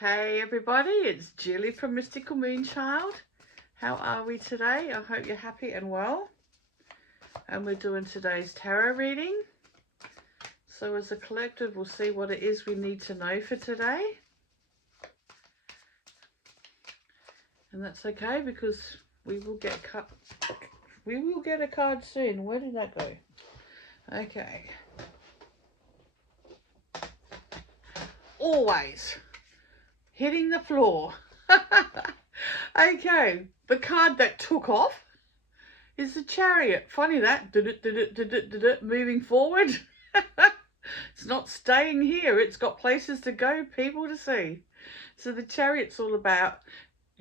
Hey everybody, it's Julie from Mystical Moonchild. How are we today? I hope you're happy and well. And we're doing today's tarot reading. So as a collective, we'll see what it is we need to know for today. And that's okay because we will get a card soon. Where did that go? Okay. Always hitting the floor. Okay, the card that took off is the Chariot. Funny that, moving forward. It's not staying here. It's got places to go, people to see. So the Chariot's all about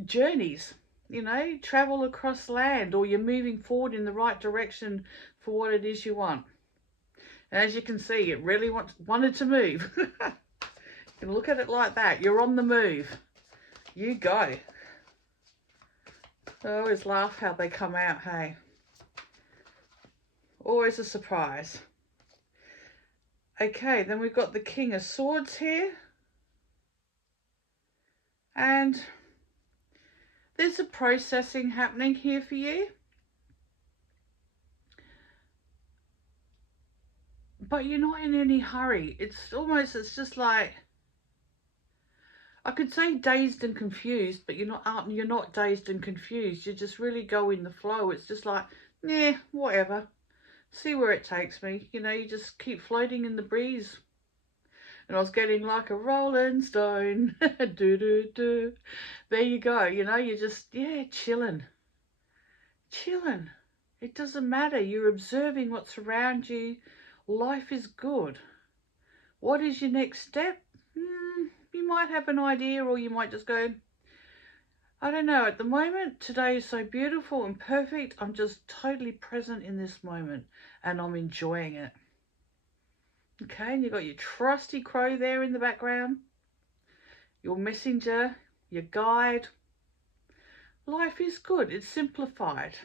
journeys, you know, travel across land, or you're moving forward in the right direction for what it is you want. And as you can see, it really wanted to move. You can look at it like that. You're on the move. You go. I always laugh how they come out, hey. Always a surprise. Okay, then we've got the King of Swords here. And there's a processing happening here for you. But you're not in any hurry. It's just like, I could say dazed and confused, but you're not dazed and confused. You just really go in the flow. It's just like, yeah, whatever. See where it takes me. You know, you just keep floating in the breeze. And I was getting like a rolling stone. Do, do, do. There you go. You know, you're just, yeah, chilling. Chilling. It doesn't matter. You're observing what's around you. Life is good. What is your next step? You might have an idea, or you might just go, I don't know. At the moment, today is so beautiful and perfect. I'm just totally present in this moment and I'm enjoying it. Okay, and you've got your trusty crow there in the background, your messenger, your guide. Life is good. It's simplified.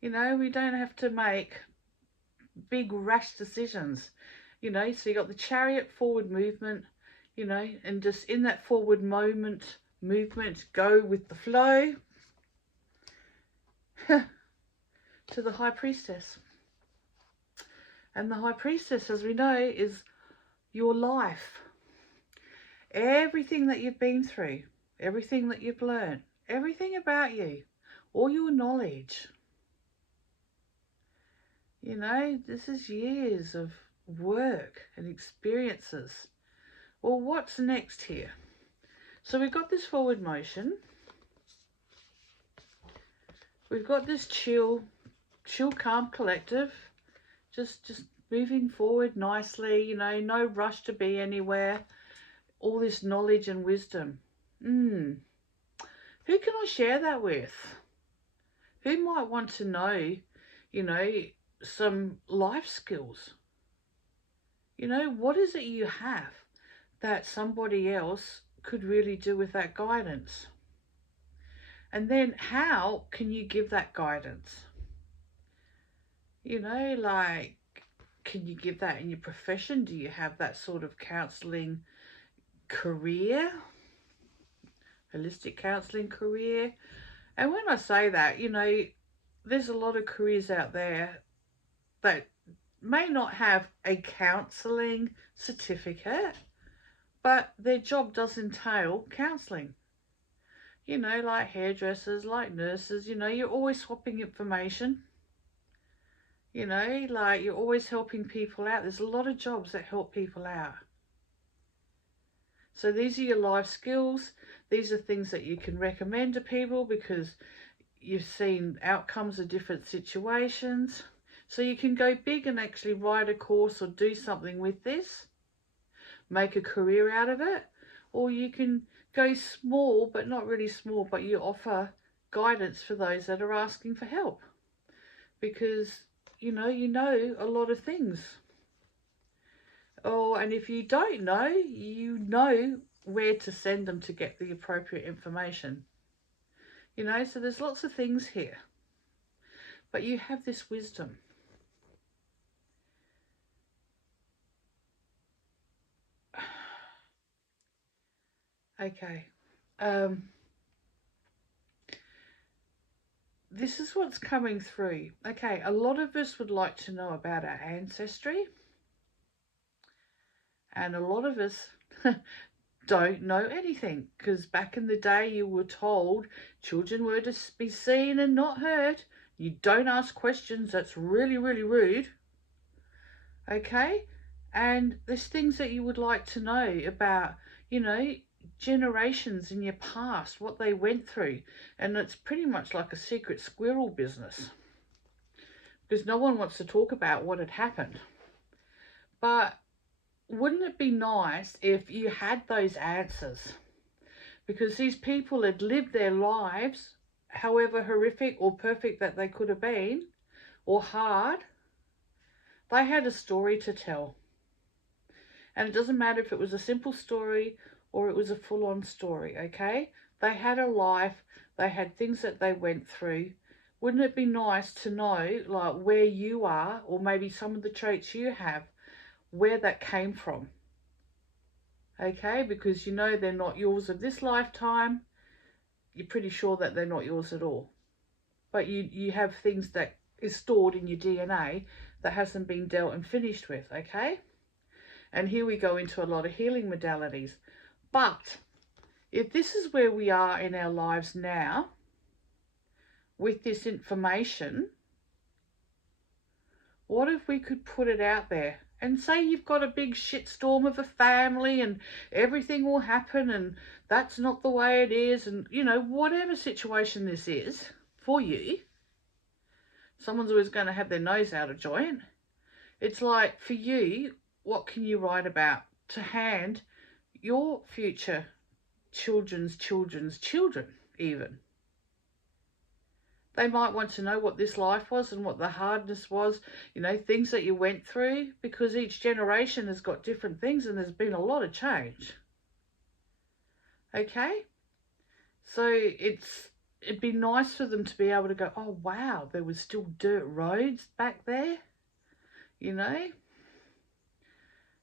You know, we don't have to make big rash decisions. You know, so you got the Chariot, forward movement, you know, and just in that forward movement, go with the flow. To the High Priestess. And the High Priestess, as we know, is your life. Everything that you've been through, everything that you've learned, everything about you, all your knowledge. You know, this is years of work and experiences. Well, what's next here? So we've got this forward motion. We've got this chill, calm, collective. Just moving forward nicely, you know, no rush to be anywhere. All this knowledge and wisdom. Who can I share that with? Who might want to know, you know, some life skills? You know, what is it you have that somebody else could really do with that guidance? And then how can you give that guidance? You know, like, can you give that in your profession? Do you have that sort of counselling career? Holistic counselling career? And when I say that, you know, there's a lot of careers out there that may not have a counselling certificate, but their job does entail counselling. You know, like hairdressers, like nurses, you know, you're always swapping information. You know, like you're always helping people out. There's a lot of jobs that help people out. So these are your life skills. These are things that you can recommend to people because you've seen outcomes of different situations. So you can go big and actually write a course or do something with this, make a career out of it, or you can go small, but not really small, but you offer guidance for those that are asking for help because you know a lot of things. Oh, and if you don't know, you know where to send them to get the appropriate information. You know, so there's lots of things here. But you have this wisdom. Okay. This is what's coming through. Okay, a lot of us would like to know about our ancestry, and a lot of us don't know anything, because back in the day you were told children were to be seen and not heard. You don't ask questions, that's really, really rude. Okay? And there's things that you would like to know about, you know, generations in your past, what they went through. And it's pretty much like a secret squirrel business, because no one wants to talk about what had happened. But wouldn't it be nice if you had those answers? Because these people had lived their lives, however horrific or perfect that they could have been, or hard, they had a story to tell. And it doesn't matter if it was a simple story or it was a full-on story, okay? They had a life, they had things that they went through. Wouldn't it be nice to know, like, where you are, or maybe some of the traits you have, where that came from? Okay, because you know they're not yours of this lifetime. You're pretty sure that they're not yours at all. But you have things that is stored in your DNA that hasn't been dealt and finished with, okay? And here we go into a lot of healing modalities. But if this is where we are in our lives now, with this information, what if we could put it out there? And say you've got a big shitstorm of a family and everything will happen and that's not the way it is, and, you know, whatever situation this is for you, someone's always going to have their nose out of joint. It's like, for you, what can you write about to hand your future children's children even? They might want to know what this life was and what the hardness was, you know, things that you went through, because each generation has got different things and there's been a lot of change. Okay? So it'd be nice for them to be able to go, oh wow, there was still dirt roads back there, you know?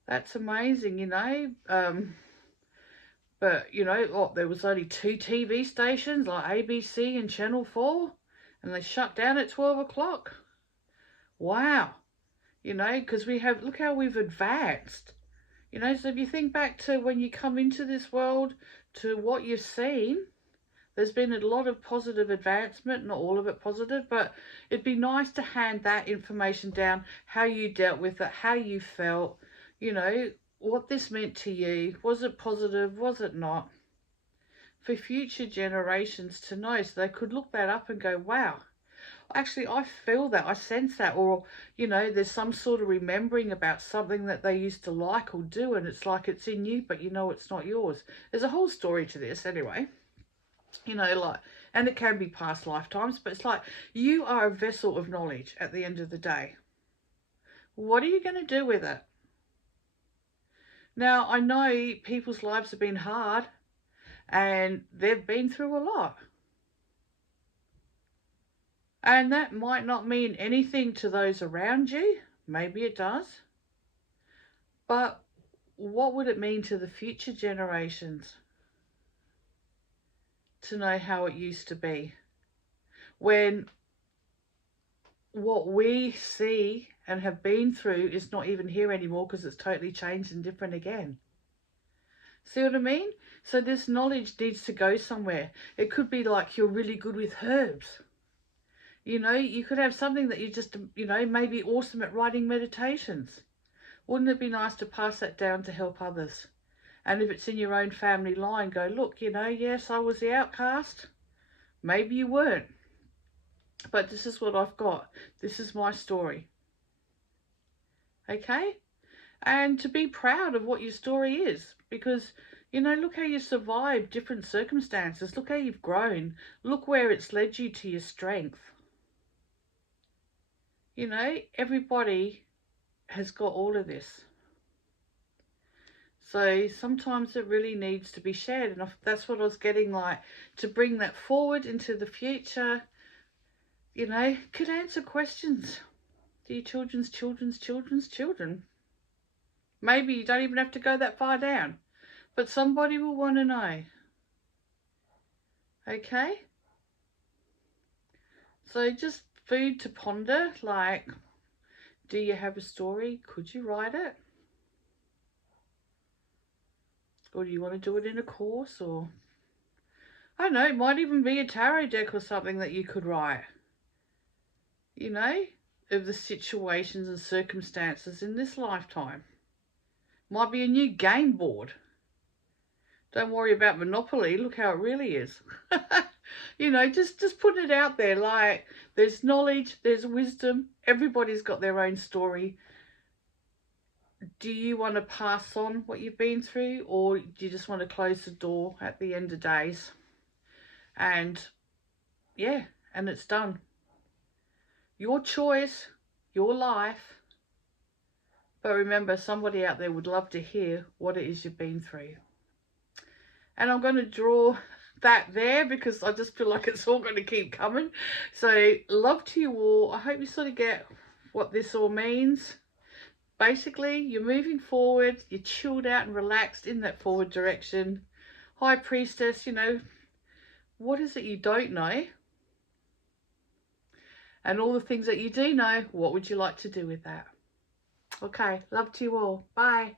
That's amazing, you know? But, you know, there was only 2 TV stations, like ABC and Channel 4, and they shut down at 12 o'clock. Wow. You know, because look how we've advanced. You know, so if you think back to when you come into this world, to what you've seen, there's been a lot of positive advancement, not all of it positive, but it'd be nice to hand that information down, how you dealt with it, how you felt, you know, what this meant to you. Was it positive? Was it not? For future generations to know, so they could look that up and go, wow, actually I feel that, I sense that. Or, you know, there's some sort of remembering about something that they used to like or do, and it's like it's in you, but you know it's not yours. There's a whole story to this anyway, you know, like, and it can be past lifetimes, but it's like you are a vessel of knowledge at the end of the day. What are you going to do with it? Now, I know people's lives have been hard and they've been through a lot. And that might not mean anything to those around you. Maybe it does. But what would it mean to the future generations to know how it used to be, when what we see and have been through is not even here anymore because it's totally changed and different again? See what I mean? So this knowledge needs to go somewhere. It could be like you're really good with herbs. You know, you could have something that you just, you know, maybe awesome at writing meditations. Wouldn't it be nice to pass that down to help others? And if it's in your own family line, go, look, you know, yes, I was the outcast. Maybe you weren't. But this is what I've got. This is my story. Okay? And to be proud of what your story is. Because, you know, look how you survived different circumstances. Look how you've grown. Look where it's led you to your strength. You know, everybody has got all of this. So sometimes it really needs to be shared. And that's what I was getting, like, to bring that forward into the future. You know, could answer questions to your children. Maybe you don't even have to go that far down. but somebody will want to know. Okay? So just food to ponder, like, do you have a story? Could you write it? Or do you want to do it in a course? Or, I don't know, it might even be a tarot deck or something that you could write. You know, of the situations and circumstances in this lifetime. Might be a new game board. Don't worry about Monopoly. Look how it really is. You know, just putting it out there. Like, there's knowledge, there's wisdom. Everybody's got their own story. Do you want to pass on what you've been through, or do you just want to close the door at the end of days? And yeah, and it's done. Your choice, your life. But remember, somebody out there would love to hear what it is you've been through. And I'm going to draw that there because I just feel like it's all going to keep coming. So love to you all. I hope you sort of get what this all means. Basically, you're moving forward. You're chilled out and relaxed in that forward direction. High Priestess, you know, what is it you don't know? And all the things that you do know, what would you like to do with that? Okay, love to you all. Bye.